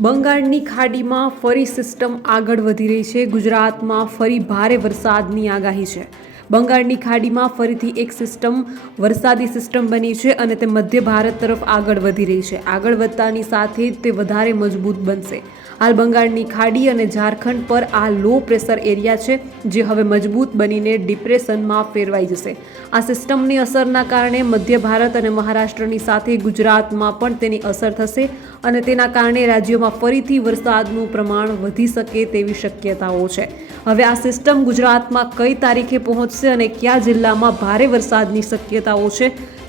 બંગાળની ખાડીમાં ફરી સિસ્ટમ આગળ વધી રહી છે. ગુજરાતમાં ફરી ભારે વરસાદની આગાહી છે. બંગાળની ખાડીમાં ફરીથી એક સિસ્ટમ, વરસાદી સિસ્ટમ બની છે અને તે મધ્ય ભારત તરફ આગળ વધી રહી છે. આગળ વધતાની સાથે તે વધારે મજબૂત બનશે. હાલ બંગાળની ખાડી અને ઝારખંડ પર આ લો પ્રેશર એરિયા છે, જે હવે મજબૂત બનીને ડિપ્રેશનમાં ફેરવાઈ જશે. આ સિસ્ટમની અસરના કારણે મધ્ય ભારત અને મહારાષ્ટ્રની સાથે ગુજરાતમાં પણ તેની અસર થશે અને તેના કારણે રાજ્યોમાં ફરીથી વરસાદનું પ્રમાણ વધી શકે તેવી શક્યતાઓ છે. હવે આ સિસ્ટમ ગુજરાતમાં કઈ તારીખે પહોંચશે અને કયા જિલ્લામાં ભારે વરસાદની શક્યતાઓ છે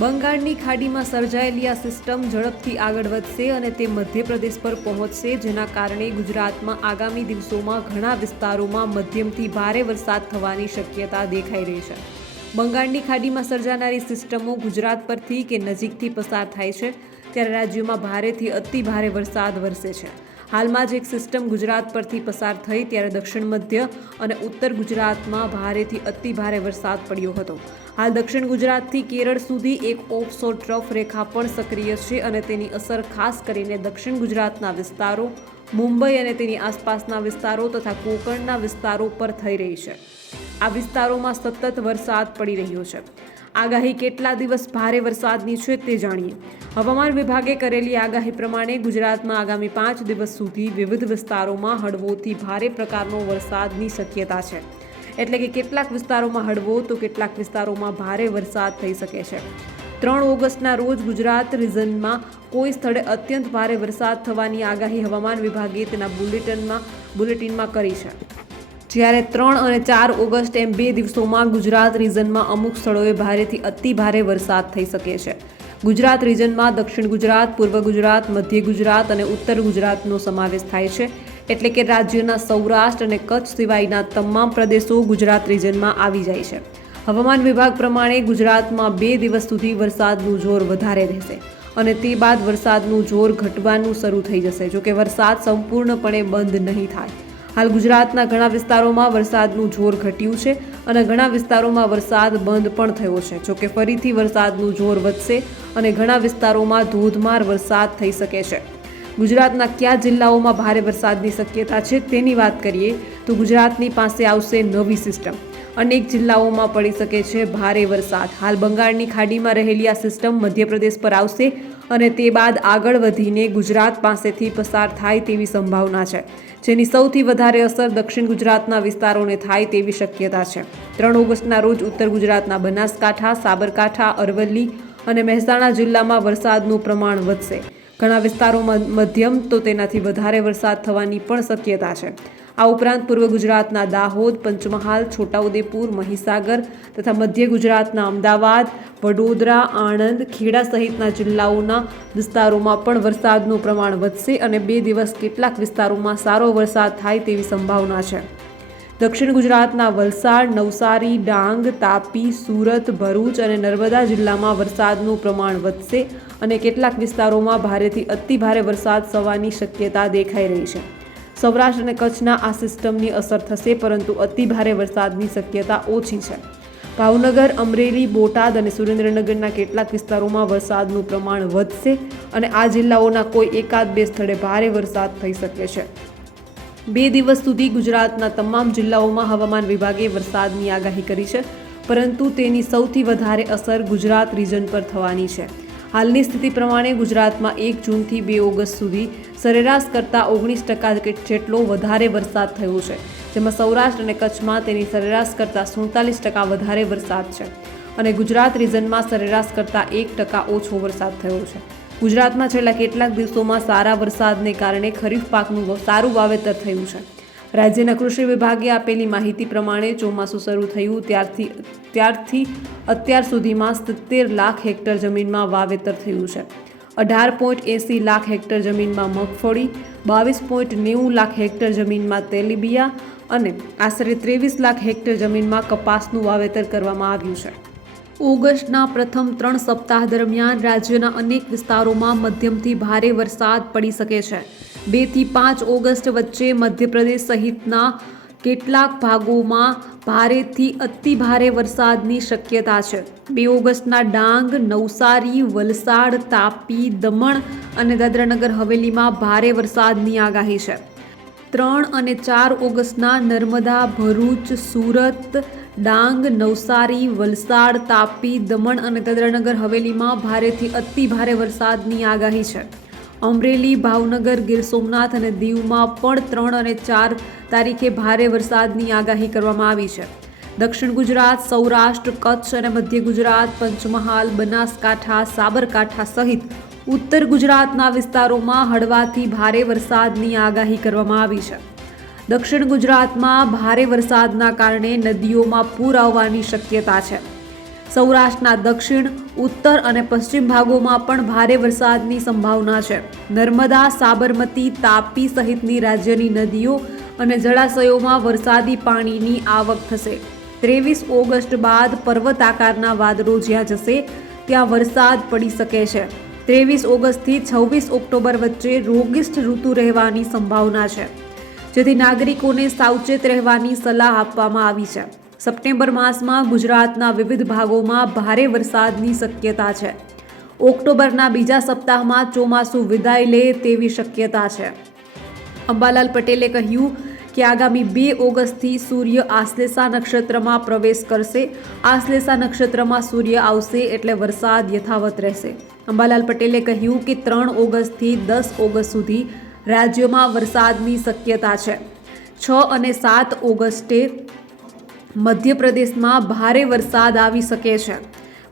બંગાળની ખાડીમાં સર્જાયેલી આ સિસ્ટમ ઝડપથી આગળ વધશે અને તે મધ્યપ્રદેશ પર પહોંચશે, જેના કારણે ગુજરાતમાં આગામી દિવસોમાં ઘણા વિસ્તારોમાં મધ્યમથી ભારે વરસાદ થવાની શક્યતા દેખાઈ રહી છે. બંગાળની ખાડીમાં સર્જાનારી સિસ્ટમો ગુજરાત પરથી કે નજીકથી પસાર થાય છે, ત્યારે રાજ્યોમાં ભારેથી અતિ ભારે વરસાદ વરસે છે. હાલમાં જ એક સિસ્ટમ ગુજરાત પરથી પસાર થઈ, ત્યારે દક્ષિણ મધ્ય અને ઉત્તર ગુજરાતમાં ભારેથી અતિ ભારે વરસાદ પડ્યો હતો. હાલ દક્ષિણ ગુજરાતથી કેરળ સુધી એક ઓફસો ટ્રફ રેખા પણ સક્રિય છે અને તેની અસર ખાસ કરીને દક્ષિણ ગુજરાતના વિસ્તારો, મુંબઈ અને તેની આસપાસના વિસ્તારો તથા કોકણના વિસ્તારો પર થઈ રહી છે. આ વિસ્તારોમાં સતત વરસાદ પડી રહ્યો છે. આગાહી કેટલા દિવસ ભારે વરસાદની છે તે જાણીએ. હવામાન વિભાગે કરેલી આગાહી પ્રમાણે ગુજરાતમાં આગામી પાંચ દિવસ સુધી વિવિધ વિસ્તારોમાં હળવોથી ભારે પ્રકારનો વરસાદની શક્યતા છે. એટલે કે કેટલાક વિસ્તારોમાં હળવો તો કેટલાક વિસ્તારોમાં ભારે વરસાદ થઈ શકે છે. ત્રણ ઓગસ્ટના રોજ ગુજરાત રિઝનમાં કોઈ સ્થળે અત્યંત ભારે વરસાદ થવાની આગાહી હવામાન વિભાગે તેના બુલેટિનમાં બુલેટિનમાં કરી છે. જ્યારે ત્રણ અને ચાર ઓગસ્ટ એમ બે દિવસોમાં ગુજરાત રિઝનમાં અમુક સ્થળોએ ભારેથી અતિ ભારે વરસાદ થઈ શકે છે. ગુજરાત રિજનમાં દક્ષિણ ગુજરાત, પૂર્વ ગુજરાત, મધ્ય ગુજરાત અને ઉત્તર ગુજરાતનો સમાવેશ થાય છે. એટલે કે રાજ્યના સૌરાષ્ટ્ર અને કચ્છ સિવાયના તમામ પ્રદેશો ગુજરાત રિજનમાં આવી જાય છે. હવામાન વિભાગ પ્રમાણે ગુજરાતમાં બે દિવસ સુધી વરસાદનું જોર વધારે રહેશે અને તે બાદ વરસાદનું જોર ઘટવાનું શરૂ થઈ જશે જોકે વરસાદ સંપૂર્ણપણે બંધ નહીં થાય. હાલ ગુજરાતના ઘણા વિસ્તારોમાં વરસાદનું જોર ઘટ્યું છે અને ઘણા વિસ્તારોમાં વરસાદ બંધ પણ થયો છે જોકે ફરીથી વરસાદનું જોર વધશે અને ઘણા વિસ્તારોમાં ધોધમાર વરસાદ થઈ શકે છે. ગુજરાતના કયા જિલ્લાઓમાં ભારે વરસાદની શક્યતા છે તેની વાત કરીએ તો ગુજરાતની પાસે આવશે નવી સિસ્ટમ. અનેક જિલ્લાઓમાં પડી શકે છે ભારે વરસાદ. હાલ બંગાળની ખાડીમાં રહેલી આ સિસ્ટમ મધ્યપ્રદેશ પર આવશે અને તે બાદ આગળ વધીને ગુજરાત પાસેથી પસાર થાય તેવી સંભાવના છે, જેની સૌથી વધારે અસર દક્ષિણ ગુજરાતના વિસ્તારોને થાય તેવી શક્યતા છે. ત્રણ ઓગસ્ટના રોજ ઉત્તર ગુજરાતના બનાસકાંઠા, સાબરકાંઠા, અરવલ્લી અને મહેસાણા જિલ્લામાં વરસાદનું પ્રમાણ વધશે. ઘણા વિસ્તારોમાં મધ્યમ તો તેનાથી વધારે વરસાદ થવાની પણ શક્યતા છે. આ ઉપરાંત પૂર્વ ગુજરાતના દાહોદ, પંચમહાલ, છોટાઉદેપુર, મહીસાગર તથા મધ્ય ગુજરાતના અમદાવાદ, વડોદરા, આણંદ, ખેડા સહિતના જિલ્લાઓના વિસ્તારોમાં પણ વરસાદનું પ્રમાણ વધશે અને બે દિવસ કેટલાક વિસ્તારોમાં સારો વરસાદ થાય તેવી સંભાવના છે. દક્ષિણ ગુજરાતના વલસાડ, નવસારી, ડાંગ, તાપી, સુરત, ભરૂચ અને નર્મદા જિલ્લામાં વરસાદનું પ્રમાણ વધશે અને કેટલાક વિસ્તારોમાં ભારેથી અતિ ભારે વરસાદ થવાની શક્યતા દેખાઈ રહી છે. સૌરાષ્ટ્ર અને કચ્છના આ સિસ્ટમની અસર થશે, પરંતુ અતિ ભારે વરસાદની શક્યતા ઓછી છે. ભાવનગર, અમરેલી, બોટાદ અને સુરેન્દ્રનગરના કેટલાક વિસ્તારોમાં વરસાદનું પ્રમાણ વધશે અને આ જિલ્લાઓના કોઈ એકાદ બે સ્થળે ભારે વરસાદ થઈ શકે છે. બે દિવસ સુધી ગુજરાતના તમામ જિલ્લાઓમાં હવામાન વિભાગે વરસાદની આગાહી કરી છે, પરંતુ તેની સૌથી વધારે અસર ગુજરાત રિજન પર થવાની છે. હાલની સ્થિતિ પ્રમાણે ગુજરાતમાં એક જૂનથી બે ઓગસ્ટ સુધી સરેરાશ કરતાં ઓગણીસ ટકા જેટલો વધારે વરસાદ થયો છે. જેમાં સૌરાષ્ટ્ર અને કચ્છમાં તેની સરેરાશ કરતાં સુડતાલીસ ટકા વધારે વરસાદ છે અને ગુજરાત રિજનમાં સરેરાશ કરતાં એક ટકા ઓછો વરસાદ થયો છે. ગુજરાતમાં છેલ્લા કેટલાક દિવસોમાં સારા વરસાદને કારણે ખરીફ પાકનું સારું વાવેતર થયું છે. રાજ્યના કૃષિ વિભાગે આપેલી માહિતી પ્રમાણે ચોમાસું શરૂ થયું. ત્યારથી ત્યારથી અત્યાર સુધીમાં સિત્તેર લાખ હેક્ટર જમીનમાં વાવેતર થયું છે. અઢાર પોઈન્ટ એંસી લાખ હેક્ટર જમીનમાં મગફળી, બાવીસ પોઈન્ટ નેવું લાખ હેક્ટર જમીનમાં તેલીબિયા અને આશરે ત્રેવીસ લાખ હેક્ટર જમીનમાં કપાસનું વાવેતર કરવામાં આવ્યું છે. ઓગસ્ટના પ્રથમ ત્રણ સપ્તાહ દરમિયાન રાજ્યના અનેક વિસ્તારોમાં મધ્યમથી ભારે વરસાદ પડી શકે છે. બેથી પાંચ ઓગસ્ટ વચ્ચે મધ્યપ્રદેશ સહિતના કેટલાક ભાગોમાં ભારેથી અતિ ભારે વરસાદની શક્યતા છે. બે ઓગસ્ટના ડાંગ, નવસારી, વલસાડ, તાપી, દમણ અને દાદરાનગર હવેલીમાં ભારે વરસાદની આગાહી છે. ત્રણ અને ચાર ઓગસ્ટના નર્મદા, ભરૂચ, સુરત, ડાંગ, નવસારી, વલસાડ, તાપી, દમણ અને દાદરાનગર હવેલીમાં ભારેથી અતિ ભારે વરસાદની આગાહી છે. અમરેલી, ભાવનગર, ગીર સોમનાથ અને દીવમાં પણ ત્રણ અને ચાર તારીખે ભારે વરસાદની આગાહી કરવામાં આવી છે. દક્ષિણ ગુજરાત, સૌરાષ્ટ્ર, કચ્છ અને મધ્ય ગુજરાત, પંચમહાલ, બનાસકાંઠા, સાબરકાંઠા સહિત ઉત્તર ગુજરાતના વિસ્તારોમાં હળવાથી ભારે વરસાદની આગાહી કરવામાં આવી છે. દક્ષિણ ગુજરાતમાં ભારે વરસાદના કારણે નદીઓમાં પૂર આવવાની શક્યતા છે. સૌરાષ્ટ્રના દક્ષિણ, ઉત્તર અને પશ્ચિમ ભાગોમાં પણ ભારે વરસાદની સંભાવના છે. નર્મદા, સાબરમતી, તાપી સહિતની રાજ્યની નદીઓ અને જળાશયોમાં વરસાદી પાણીની આવક થશે. ત્રેવીસ ઓગસ્ટ બાદ પર્વત આકારના વાદળો જ્યાં જશે, ત્યાં વરસાદ પડી શકે છે. ત્રેવીસ ઓગસ્ટથી છવ્વીસ ઓક્ટોબર વચ્ચે રોગિષ્ઠ ઋતુ રહેવાની સંભાવના છે, જેથી નાગરિકોને સાવચેત રહેવાની સલાહ આપવામાં આવી છે. સપ્ટેમ્બર માસમાં ગુજરાતના વિવિધ ભાગોમાં ભારે વરસાદની શક્યતા છે. ઓક્ટોબરના બીજા સપ્તાહમાં ચોમાસું વિદાય લે તેવી શક્યતા છે. અંબાલાલ પટેલે કહ્યું કે આગામી બે ઓગસ્ટથી સૂર્ય આશ્લેષા નક્ષત્રમાં પ્રવેશ કરશે. આશ્લેષા નક્ષત્રમાં સૂર્ય આવશે એટલે વરસાદ યથાવત રહેશે. અંબાલાલ પટેલે કહ્યું કે ત્રણ ઓગસ્ટથી દસ ઓગસ્ટ સુધી રાજ્યમાં વરસાદની શક્યતા છે. છ અને સાત ઓગસ્ટે મધ્યપ્રદેશમાં ભારે વરસાદ આવી શકે છે.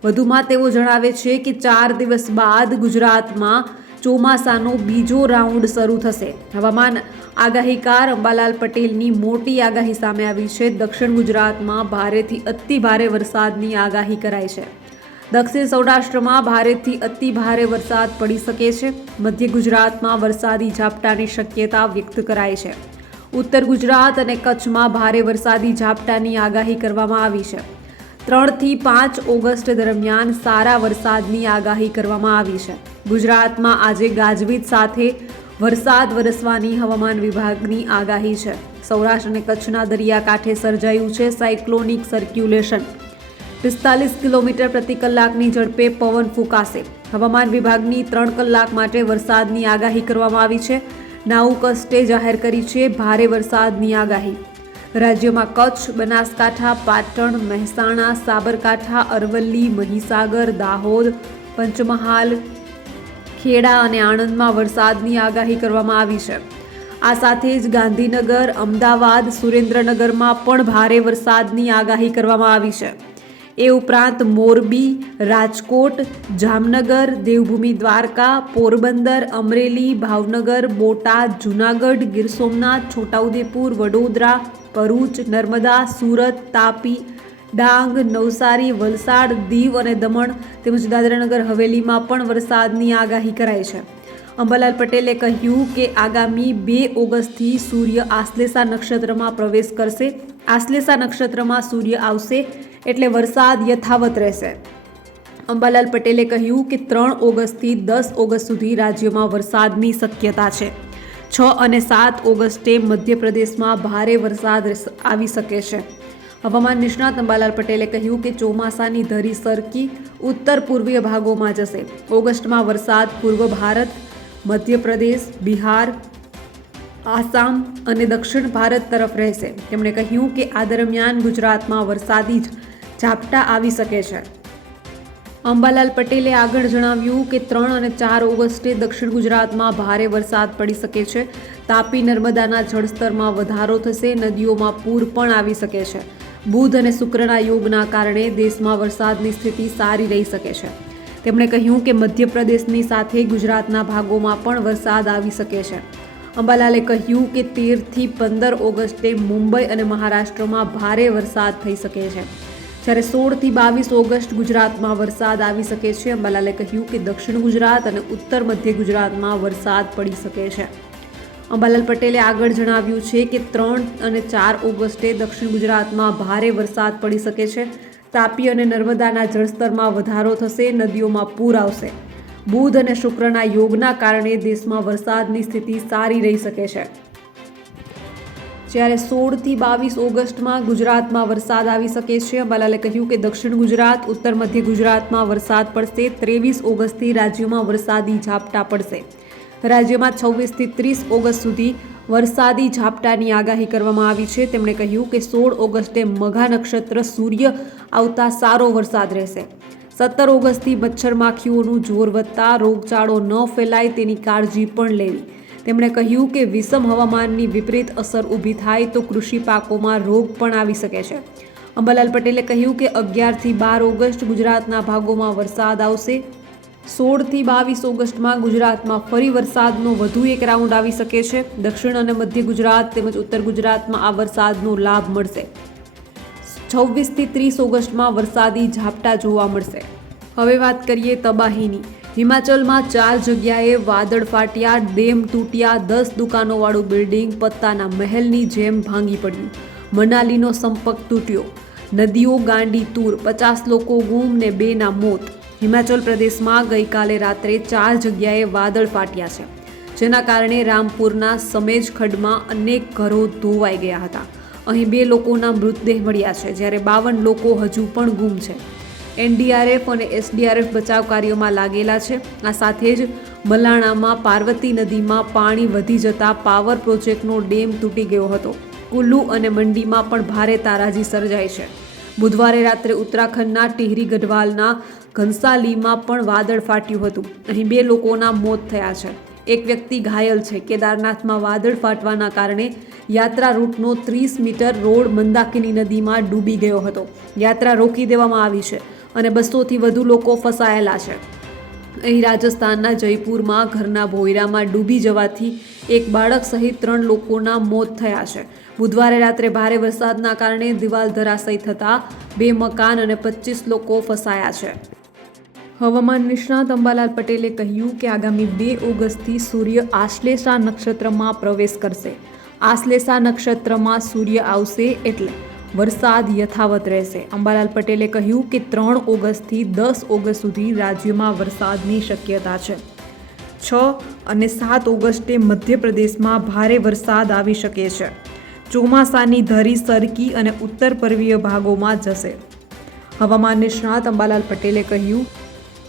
વધુમાં તેઓ જણાવે છે કે ચાર દિવસ બાદ ગુજરાતમાં ચોમાસાનો બીજો રાઉન્ડ શરૂ થશે. હવામાન આગાહીકાર અંબાલાલ પટેલની મોટી આગાહી સામે આવી છે. દક્ષિણ ગુજરાતમાં ભારેથી અતિ ભારે વરસાદની આગાહી કરાઈ છે. દક્ષિણ સૌરાષ્ટ્રમાં ભારેથી અતિ ભારે વરસાદ પડી શકે છે. મધ્ય ગુજરાતમાં વરસાદી ઝાપટાની શક્યતા વ્યક્ત કરાઈ છે. ઉત્તર ગુજરાત અને કચ્છમાં ભારે વરસાદી ઝાપટાની આગાહી કરવામાં આવી છે. ત્રણથી પાંચ ઓગસ્ટ દરમિયાન સારા વરસાદની આગાહી કરવામાં આવી છે. ગુજરાતમાં આજે ગાજવીજ સાથે વરસાદ વરસવાની હવામાન વિભાગની આગાહી છે. સૌરાષ્ટ્ર અને કચ્છના દરિયાકાંઠે સર્જાયું છે સાયક્લોનિક સર્ક્યુલેશન. પિસ્તાલીસ કિલોમીટર પ્રતિ કલાકની ઝડપે પવન ફૂંકાશે. હવામાન વિભાગની ત્રણ કલાક માટે વરસાદની આગાહી કરવામાં આવી છે. નાઉકસ્ટે જાહેર કરી છે ભારે વરસાદની આગાહી. રાજ્યમાં કચ્છ, બનાસકાંઠા, પાટણ, મહેસાણા, સાબરકાંઠા, અરવલ્લી, મહીસાગર, દાહોદ, પંચમહાલ, ખેડા અને આણંદમાં વરસાદની આગાહી કરવામાં આવી છે. આ સાથે જ ગાંધીનગર, અમદાવાદ, સુરેન્દ્રનગરમાં પણ ભારે વરસાદની આગાહી કરવામાં આવી છે. એ ઉપરાંત મોરબી, રાજકોટ, જામનગર, દેવભૂમિ દ્વારકા, પોરબંદર, અમરેલી, ભાવનગર, બોટાદ, જૂનાગઢ, ગીર સોમનાથ, છોટાઉદેપુર, વડોદરા, ભરૂચ, નર્મદા, સુરત, તાપી, ડાંગ, નવસારી, વલસાડ, દીવ અને દમણ તેમજ દાદરાનગર હવેલીમાં પણ વરસાદની આગાહી કરાઈ છે. અંબાલાલ પટેલે કહ્યું કે આગામી બે ઓગસ્ટથી સૂર્ય આશ્લેષા નક્ષત્રમાં પ્રવેશ કરશે. આશ્લેષા નક્ષત્રમાં સૂર્ય આવશે એટલે વરસાદ યથાવત રહેશે. અંબાલાલ પટેલે કહ્યું કે ત્રણ ઓગસ્ટથી દસ ઓગસ્ટ સુધી રાજ્યમાં વરસાદની શક્યતા છે. છ અને સાત ઓગસ્ટે મધ્યપ્રદેશમાં ભારે વરસાદ આવી શકે છે. હવામાન નિષ્ણાત અંબાલાલ પટેલે કહ્યું કે ચોમાસાની ધરી સરકી ઉત્તર પૂર્વીય ભાગોમાં જશે. ઓગસ્ટમાં વરસાદ પૂર્વ ભારત મધ્યપ્રદેશ, બિહાર, આસામ અને દક્ષિણ ભારત તરફ રહેશે. તેમણે કહ્યું કે આ દરમિયાન ગુજરાતમાં વરસાદી ઝાપટા આવી શકે છે. અંબાલાલ પટેલે આગળ જણાવ્યું કે ત્રણ અને ચાર ઓગસ્ટે દક્ષિણ ગુજરાતમાં ભારે વરસાદ પડી શકે છે. તાપી નર્મદાના જળસ્તરમાં વધારો થશે, નદીઓમાં પૂર પણ આવી શકે છે. બુધ અને શુક્રના યોગના કારણે દેશમાં વરસાદની સ્થિતિ સારી રહી શકે છે. તેમણે કહ્યું કે મધ્યપ્રદેશની સાથે ગુજરાતના ભાગોમાં પણ વરસાદ આવી શકે છે. અંબાલાલે કહ્યું કે તેરથી પંદર ઓગસ્ટે મુંબઈ અને મહારાષ્ટ્રમાં ભારે વરસાદ થઈ શકે છે. જ્યારે સોળથી બાવીસ ઓગસ્ટ ગુજરાતમાં વરસાદ આવી શકે છે, અંબાલાલે કહ્યું કે દક્ષિણ ગુજરાત અને ઉત્તર મધ્ય ગુજરાતમાં વરસાદ પડી શકે છે. અંબાલાલ પટેલે આગળ જણાવ્યું છે કે ત્રણ અને ચાર ઓગસ્ટે દક્ષિણ ગુજરાતમાં ભારે વરસાદ પડી શકે છે. તાપી અને નર્મદાના જળસ્તરમાં વધારો થશે, નદીઓમાં પૂર આવશે. બુધ અને શુક્રના યોગના કારણે દેશમાં વરસાદની સ્થિતિ સારી રહી શકે છે. જ્યારે સોળથી બાવીસ ઓગસ્ટમાં ગુજરાતમાં વરસાદ આવી શકે છે, અંબાલાલે કહ્યું કે દક્ષિણ ગુજરાત, ઉત્તર મધ્ય ગુજરાતમાં વરસાદ પડશે, ત્રેવીસ ઓગસ્ટથી રાજ્યોમાં વરસાદી ઝાપટા પડશે. રાજ્યમાં છવ્વીસથી ત્રીસ ઓગસ્ટ સુધી વરસાદી ઝાપટાની આગાહી કરવામાં આવી છે. તેમણે કહ્યું કે સોળ ઓગસ્ટે મઘા નક્ષત્ર સૂર્ય આવતા સારો વરસાદ રહેશે. સત્તર ઓગસ્ટથી મચ્છર માખીઓનું જોર વધતા રોગચાળો ન ફેલાય તેની કાળજી પણ લેવી. તેમણે કહ્યું કે વિષમ હવામાનની વિપરીત અસર ઊભી થાય તો કૃષિ પાકોમાં રોગ પણ આવી શકે છે. અંબાલાલ પટેલે કહ્યું કે અગિયારથી બાર ઓગસ્ટ ગુજરાતના ભાગોમાં વરસાદ આવશે. સોળથી બાવીસ ઓગસ્ટમાં ગુજરાતમાં ફરી વરસાદનો વધુ એક રાઉન્ડ આવી શકે છે. દક્ષિણ અને મધ્ય ગુજરાત તેમજ ઉત્તર ગુજરાતમાં આ વરસાદનો લાભ મળશે. છવ્વીસથી ત્રીસ ઓગસ્ટમાં વરસાદી ઝાપટા જોવા મળશે. હવે વાત કરીએ તબાહીની. હિમાચલમાં ચાર જગ્યાએ વાદળ ફાટ્યા, ડેમ તૂટ્યા, દસ દુકાનોવાળું બિલ્ડિંગ પત્તાના મહેલની જેમ ભાંગી પડ્યું. મનાલીનો સંપર્ક તૂટ્યો. નદીઓ ગાંડી તૂર, પચાસ લોકો ગુમ ને બેના મોત. હિમાચલ પ્રદેશમાં ગઈકાલે રાત્રે ચાર જગ્યાએ વાદળ ફાટ્યા છે, જેના કારણે રામપુરના સમેજ ખડમાં અનેક ઘરો ધોવાઈ ગયા હતા. અહીં બે લોકોના મૃતદેહ મળ્યા છે, જ્યારે બાવન લોકો હજુ પણ ગુમ છે. એનડીઆરએફ અને એસડીઆરએફ બચાવ કાર્યોમાં લાગેલા છે. આ સાથે જ મલાણામાં પાર્વતી નદીમાં પાણી વધી જતા પાવર પ્રોજેક્ટનો ડેમ તૂટી ગયો હતો. કુલ્લુ અને મંડીમાં પણ ભારે તારાજી સર્જાઈ છે. બુધવારે રાત્રે ઉત્તરાખંડના ટિહરી ગઢવાલના ઘનસાલીમાં પણ વાદળ ફાટ્યું હતું. અહીં બે લોકોના મોત થયા છે. એક વ્યક્તિ ઘાયલ છે. કેદારનાથમાં વાદળ ફાટવાના કારણે યાત્રા રૂટનો ત્રીસ મીટર રોડ મંદાકિની નદીમાં ડૂબી ગયો હતો. યાત્રા રોકી દેવામાં આવી છે અને બસોથી વધુ લોકો ફસાયેલા છે. અહીં રાજસ્થાનના જયપુરમાં ઘરના ભોયરામાં ડૂબી જવાથી એક બાળક સહિત ત્રણ લોકોના મોત થયા છે. બુધવારે રાત્રે ભારે વરસાદના કારણે દિવાલ ધરાશયી થતાં બે મકાન અને પચીસ લોકો ફસાયા છે. હવામાન નિષ્ણાત અંબાલાલ પટેલે કહ્યું કે આગામી બે ઓગસ્ટથી સૂર્ય આશ્લેષા નક્ષત્રમાં પ્રવેશ કરશે. આશ્લેષા નક્ષત્રમાં સૂર્ય આવશે એટલે વરસાદ યથાવત રહેશે. અંબાલાલ પટેલે કહ્યું કે ત્રણ ઓગસ્ટથી દસ ઓગસ્ટ સુધી રાજ્યમાં વરસાદની શક્યતા છે. છ અને સાત ઓગસ્ટે મધ્યપ્રદેશમાં ભારે વરસાદ આવી શકે છે. ચોમાસાની ધરી સરકી અને ઉત્તર પૂર્વીય ભાગોમાં જશે. હવામાન નિષ્ણાત અંબાલાલ પટેલે કહ્યું,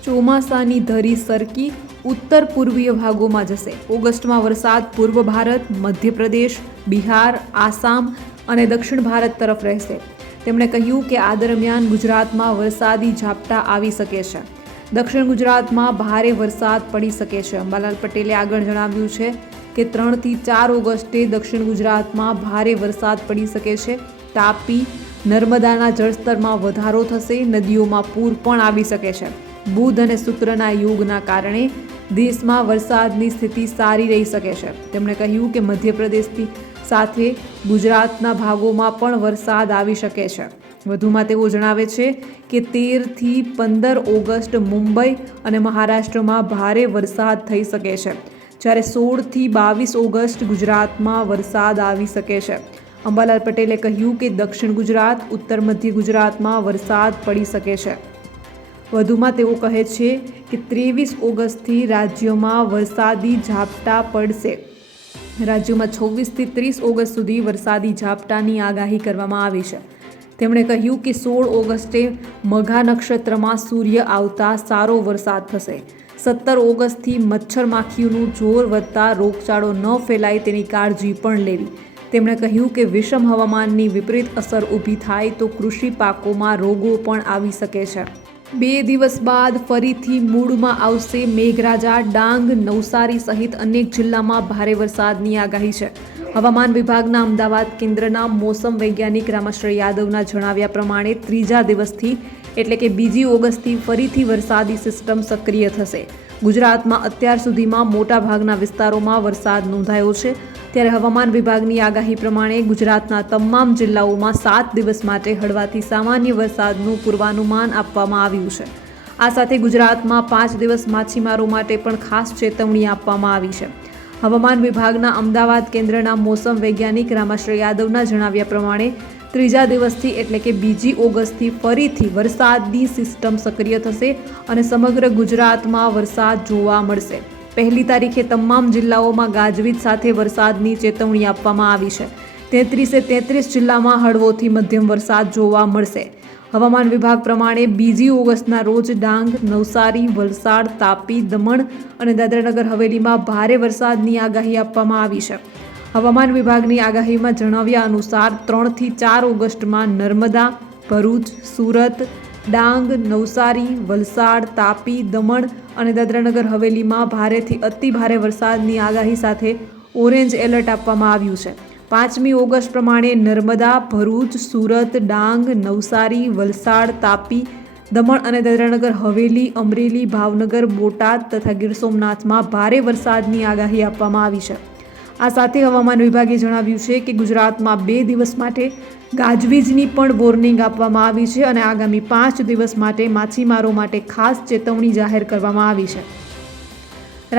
ચોમાસાની ધરી સરકી ઉત્તર પૂર્વીય ભાગોમાં જશે. ઓગસ્ટમાં વરસાદ પૂર્વ ભારત, મધ્યપ્રદેશ, બિહાર, આસામ અને દક્ષિણ ભારત તરફ રહેશે. તેમણે કહ્યું કે આ દરમિયાન ગુજરાતમાં વરસાદી ઝાપટા આવી શકે છે. દક્ષિણ ગુજરાતમાં ભારે વરસાદ પડી શકે છે. અંબાલાલ પટેલે આગળ જણાવ્યું છે કે ત્રણથી ચાર ઓગસ્ટે દક્ષિણ ગુજરાતમાં ભારે વરસાદ પડી શકે છે. તાપી, નર્મદાના જળસ્તરમાં વધારો થશે, નદીઓમાં પૂર પણ આવી શકે છે. બુધ અને શુક્રના યોગના કારણે દેશમાં વરસાદની સ્થિતિ સારી રહી શકે છે. તેમણે કહ્યું કે મધ્યપ્રદેશથી સાથે ગુજરાતના ભાગોમાં પણ વરસાદ આવી શકે છે. વધુમાં તેઓ જણાવે છે કે તેરથી પંદર ઓગસ્ટ મુંબઈ અને મહારાષ્ટ્રમાં ભારે વરસાદ થઈ શકે છે. જ્યારે સોળથી બાવીસ ઓગસ્ટ ગુજરાતમાં વરસાદ આવી શકે છે. અંબાલાલ પટેલે કહ્યું કે દક્ષિણ ગુજરાત, ઉત્તર મધ્ય ગુજરાતમાં વરસાદ પડી શકે છે. વધુમાં તેઓ કહે છે કે ત્રેવીસ ઓગસ્ટથી રાજ્યમાં વરસાદી ઝાપટા પડશે. રાજ્યમાં છવ્વીસથી ત્રીસ ઓગસ્ટ સુધી વરસાદી ઝાપટાની આગાહી કરવામાં આવી છે. તેમણે કહ્યું કે સોળ ઓગસ્ટે મઘા નક્ષત્રમાં સૂર્ય આવતા સારો વરસાદ થશે. સત્તર ઓગસ્ટથી મચ્છર માખીઓનું જોર વધતા રોગચાળો ન ફેલાય તેની કાળજી પણ લેવી. તેમણે કહ્યું કે વિષમ હવામાનની વિપરીત અસર ઊભી થાય તો કૃષિ પાકોમાં રોગો પણ આવી શકે છે. બે દિવસ બાદ ફરીથી મૂળમાં આવશે મેઘરાજા ડાંગ, નવસારી સહિત અનેક જિલ્લામાં ભારે વરસાદની આગાહી છે. હવામાન વિભાગના અમદાવાદ કેન્દ્રના મોસમ વૈજ્ઞાનિક રામાશ્રય યાદવના જણાવ્યા પ્રમાણે ત્રીજા દિવસથી એટલે કે બીજી ઓગસ્ટથી ફરીથી વરસાદી સિસ્ટમ સક્રિય થશે. ગુજરાતમાં અત્યાર સુધીમાં મોટાભાગના વિસ્તારોમાં વરસાદ નોંધાયો છે. ત્યારે હવામાન વિભાગની આગાહી પ્રમાણે ગુજરાતના તમામ જિલ્લાઓમાં સાત દિવસ માટે હળવાથી સામાન્ય વરસાદનું પૂર્વાનુમાન આપવામાં આવ્યું છે. આ સાથે ગુજરાતમાં પાંચ દિવસ માછીમારો માટે પણ ખાસ ચેતવણી આપવામાં આવી છે. હવામાન વિભાગના અમદાવાદ કેન્દ્રના મોસમ વૈજ્ઞાનિક રામાશ્રય યાદવના જણાવ્યા પ્રમાણે ત્રીજા દિવસથી એટલે કે બીજી ઓગસ્ટથી ફરીથી વરસાદની સિસ્ટમ સક્રિય થશે અને સમગ્ર ગુજરાતમાં વરસાદ જોવા મળશે. પહેલી તારીખે તમામ જિલ્લાઓમાં ગાજવીજ સાથે વરસાદની ચેતવણી આપવામાં આવી છે. તેત્રીસે તેત્રીસ જિલ્લામાં હળવોથી મધ્યમ વરસાદ જોવા મળશે. હવામાન વિભાગ પ્રમાણે બીજી ઓગસ્ટના રોજ ડાંગ, નવસારી, વલસાડ, તાપી, દમણ અને દાદરાનગર હવેલીમાં ભારે વરસાદની આગાહી આપવામાં આવી છે. હવામાન વિભાગની આગાહીમાં જણાવ્યા અનુસાર ત્રણથી ચાર ઓગસ્ટમાં નર્મદા, ભરૂચ, સુરત, ડાંગ, નવસારી, વલસાડ, તાપી, દમણ અને દાદરાનગર હવેલીમાં ભારેથી અતિ ભારે વરસાદની આગાહી સાથે ઓરેન્જ એલર્ટ આપવામાં આવ્યું છે. પાંચમી ઓગસ્ટ પ્રમાણે નર્મદા, ભરૂચ, સુરત, ડાંગ, નવસારી, વલસાડ, તાપી, દમણ અને દાદરાનગર હવેલી, અમરેલી, ભાવનગર, બોટાદ તથા ગીર સોમનાથમાં ભારે વરસાદની આગાહી આપવામાં આવી છે. આ સાથે હવામાન વિભાગે જણાવ્યું છે કે ગુજરાતમાં બે દિવસ માટે ગાજવીજની પણ વોર્નિંગ આપવામાં આવી છે અને આગામી પાંચ દિવસ માટે માછીમારો માટે ખાસ ચેતવણી જાહેર કરવામાં આવી છે.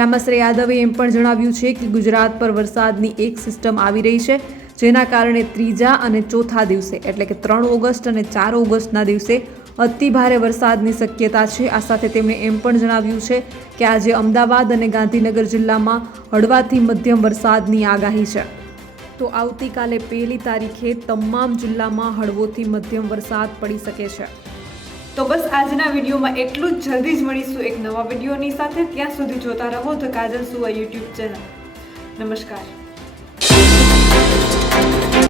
રામાશ્રી યાદવે એમ પણ જણાવ્યું છે કે ગુજરાત પર વરસાદની એક સિસ્ટમ આવી રહી છે, જેના કારણે ત્રીજા અને ચોથા દિવસે, એટલે કે ત્રણ ઓગસ્ટ અને ચાર ઓગસ્ટના દિવસે અતિ ભારે વરસાદની શક્યતા છે. આ સાથે તેમણે એમ પણ જણાવ્યું છે કે આજે અમદાવાદ અને ગાંધીનગર જિલ્લામાં હળવાથી મધ્યમ વરસાદની આગાહી છે. તો આવતીકાલે પહેલી તારીખે તમામ જિલ્લામાં હળવોથી મધ્યમ વરસાદ પડી શકે છે. તો બસ આજના વિડીયોમાં એટલું જ. જલ્દી જ મળીશું એક નવા વિડીયોની સાથે. ત્યાં સુધી જોતા રહો ધ કાજલ સુવા યુટ્યુબ ચેનલ. નમસ્કાર.